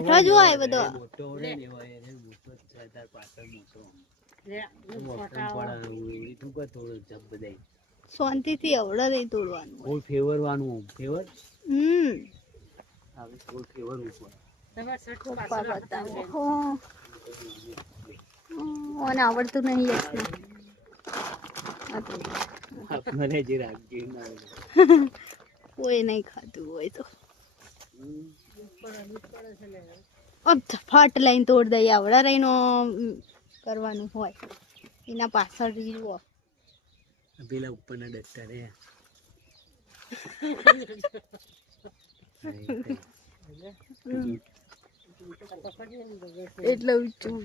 કાઠો જ હોય બધો મોટો હોય ને હોય એને મોટો સરદાર પાછળ મોટો શાંતિથી અવળા નહીં તોડવાનું ફૂલ ફેવરવાનું ફેવર હવે ફૂલ ફેવરવું મને આવડતું નહીં મને જે રાખી કોઈ નહીં ખાતું હોય તો ફાટ લઈને તોડ દઈએ આવડા રહીનો કરવાનું હોય એના પાછળ રીવો પેલા ઉપરના ડટ્ટા રે એટલે ઊંચું